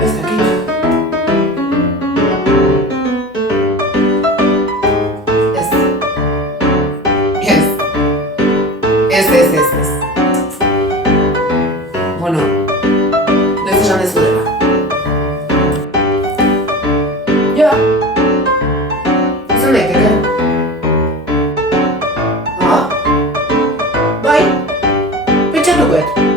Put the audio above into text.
Ez dakit. Ez. Ez. Bueno, noiz esan dezu dela. Ja. Izan daiteke. Bai. Pentsatuko et.